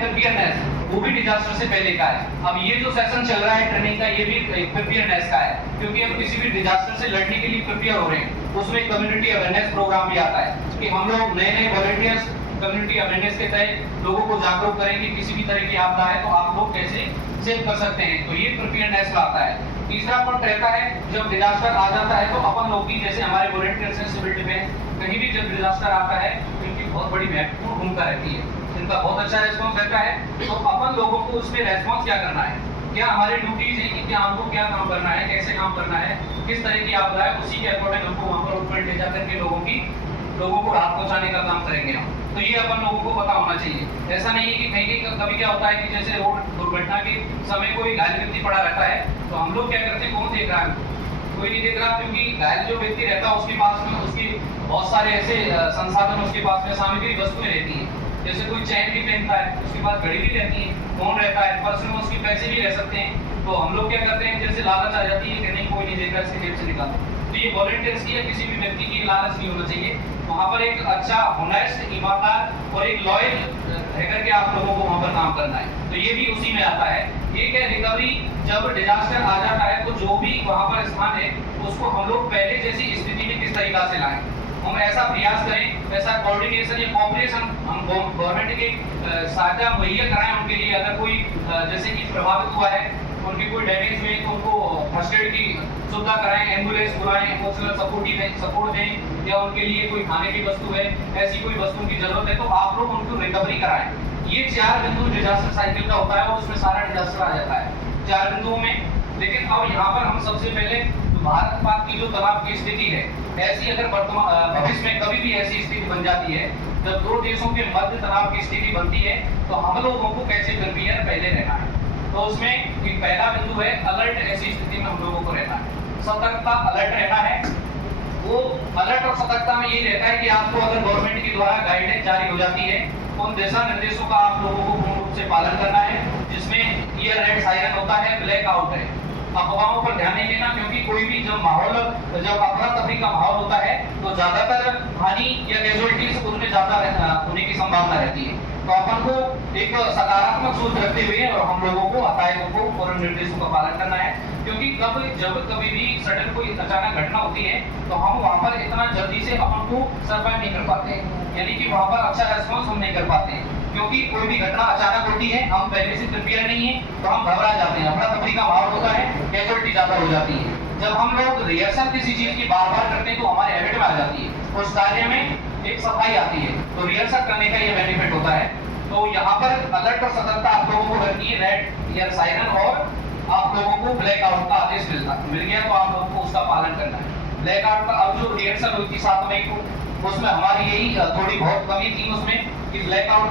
Preparedness, वो भी disaster से पहले का है। अब ये जो सेशन चल रहा है ट्रेनिंग का, ये भी प्रिपेयरनेस का है, क्योंकि हम किसी भी डिजास्टर से लड़ने के लिए प्रिपेयर हो रहे हैं। उसमें कम्युनिटी अवेयरनेस प्रोग्राम भी आता है कि हम लोग नए नए वॉलंटियर्स कम्युनिटी अवेयरनेस के तहत लोगों को जागरूक करेंगे, किसी भी तरह की आपदा है तो आप लोग कैसे सेव कर सकते हैं। तो ये प्रिपेयरनेस का आता है। तीसरा पॉइंट रहता है, जब डिजास्टर आ जाता है तो अपन लोग की, जैसे हमारे वॉलंटियर्स हैं सिविल डिफेंस, कहीं भी जब डिजास्टर आता है तो इनकी बहुत बड़ी महत्वपूर्ण भूमिका रहती है, इनका बहुत अच्छा रेस्पॉन्स रहता है। तो अपन लोगों को उसमें रेस्पॉन्स क्या करना है, क्या हमारे ड्यूटीज है कि क्या हमको क्या काम करना है, कैसे काम करना है, किस तरह की आपदा है, उसी के अकॉर्डिंग हमको वहाँ पर उपकरण ले जाकर के लोगों को राहत पहुंचाने का काम करेंगे हम। तो ये अपन लोगों को पता होना चाहिए। ऐसा नहीं है कि कहीं कभी क्या होता है कि जैसे रोड दुर्घटना के समय कोई घायल व्यक्ति पड़ा रहता है तो हम लोग क्या करते हैं, कौन देख रहा है, कोई नहीं देख रहा, क्योंकि घायल जो व्यक्ति रहता है उसके पास में उसकी बहुत सारे ऐसे संसाधन, उसके पास में सामग्री वस्तुएं रहती हैं। जैसे कोई चैन भी पहनता है, उसके पास घड़ी भी रहती है, फोन रहता है, पर्स में उसके पैसे भी रह सकते हैं। तो हम लोग क्या करते हैं, जैसे लालच आ जाती है कि नहीं कोई नहीं देख रहा, इसके जेब से निकाल। तो ये वॉलंटियर्स की या किसी भी व्यक्ति की लालच नहीं होना चाहिए। वहाँ पर एक अच्छा होनेस्ट, ईमानदार और एक लॉयल रह करके आप लोगों को वहाँ पर काम करना है। तो ये भी उसी में आता है। ये क्या, रिकवरी जब डिजास्टर आ जाता है तो जो भी वहाँ पर स्थान है उसको हम लोग पहले जैसी स्थिति में किस तरीका से लाएं, हम ऐसा प्रयास करें, ऐसा कोऑर्डिनेशन या कोऑपरेशन हम गवर्नमेंट के सहायता मुहैया कराएं उनके लिए। अगर कोई जैसे कि प्रभावित हुआ है, उनकी कोई डैमेज हुई तो उनको फर्स्ट एड की सुविधा कराएं, एम्बुलेंस बुलाएं, इमोशनल सपोर्ट दें, या उनके लिए कोई खाने की वस्तु है, ऐसी कोई वस्तु की जरूरत है तो आप लोग उनको रिकवरी कराएं। ये 4 बिंदु डिजास्टर साइकिल का होता है और उसमें सारा डिजास्टर आ जाता है 4 बिंदुओं में। लेकिन अब यहाँ पर हम सबसे पहले भारत पाक की जो तनाव की स्थिति है, ऐसी अगर वर्तमान भविष्य में कभी भी ऐसी स्थिति बन जाती है जब 2 देशों के मध्य तनाव की स्थिति बनती है तो हम लोगों को कैसे प्रिपेयर पहले रहना है। तो उसमें एक पहला बिंदु है अलर्ट। ऐसी स्थिति में हम लोगों को रहना है, सतर्कता, अलर्ट रहना है। वो अलर्ट और सतर्कता में यही रहता है कि आपको अगर गवर्नमेंट के द्वारा गाइडेंस जारी हो जाती है उन दिशा निर्देशों का आप लोगों को पूर्ण रूप से पालन करना है, जिसमें ये रेड सायरन होता है, ब्लैक आउट है। अफवाहों पर ध्यान नहीं देना, क्योंकि कोई भी जब अफरा तफरी का माहौल होता है तो ज्यादातर हानि या कैजुअलिटीज उसमें ज्यादा होने की संभावना रहती है। तो अपन को एक सकारात्मक सोच रखते हुए और हम लोगों को हदायतों को और निर्देशों का पालन करना है, क्योंकि जब कभी भी सडन कोई अचानक घटना होती है तो हम वहाँ पर इतना जल्दी से अपन को सर्वाइव नहीं कर पाते, यानी कि वहाँ पर अच्छा रेस्पॉन्स हम नहीं कर पाते, क्योंकि कोई भी घटना अचानक होती है, हम पहले से प्रिपेयर नहीं है तो हम घबरा जाते हैं, अफरा तफरी का माहौल होता है, कैजुअलिटी ज्यादा हो जाती है। जब हम लोग रिहर्सल किसी चीज की बार बार करते हैं तो हमारे हैबिट में आ जाती है, उस कार्य में एक सफाई आती है, तो रिहर्सल करने का ये बेनिफिट होता है। तो यहाँ पर अलर्ट और सतर्कता आप लोगों को रखनी है, रेड या साइरन, और आप लोगों को ब्लैक आउट का आदेश मिल गया तो आप लोगों को उसका पालन करना है। ब्लैक आउट का अब जो रिहर्सल हुई थी 7 मई को, उसमें हमारी यही थोड़ी बहुत कमी थी उसमें कि ब्लैक आउट का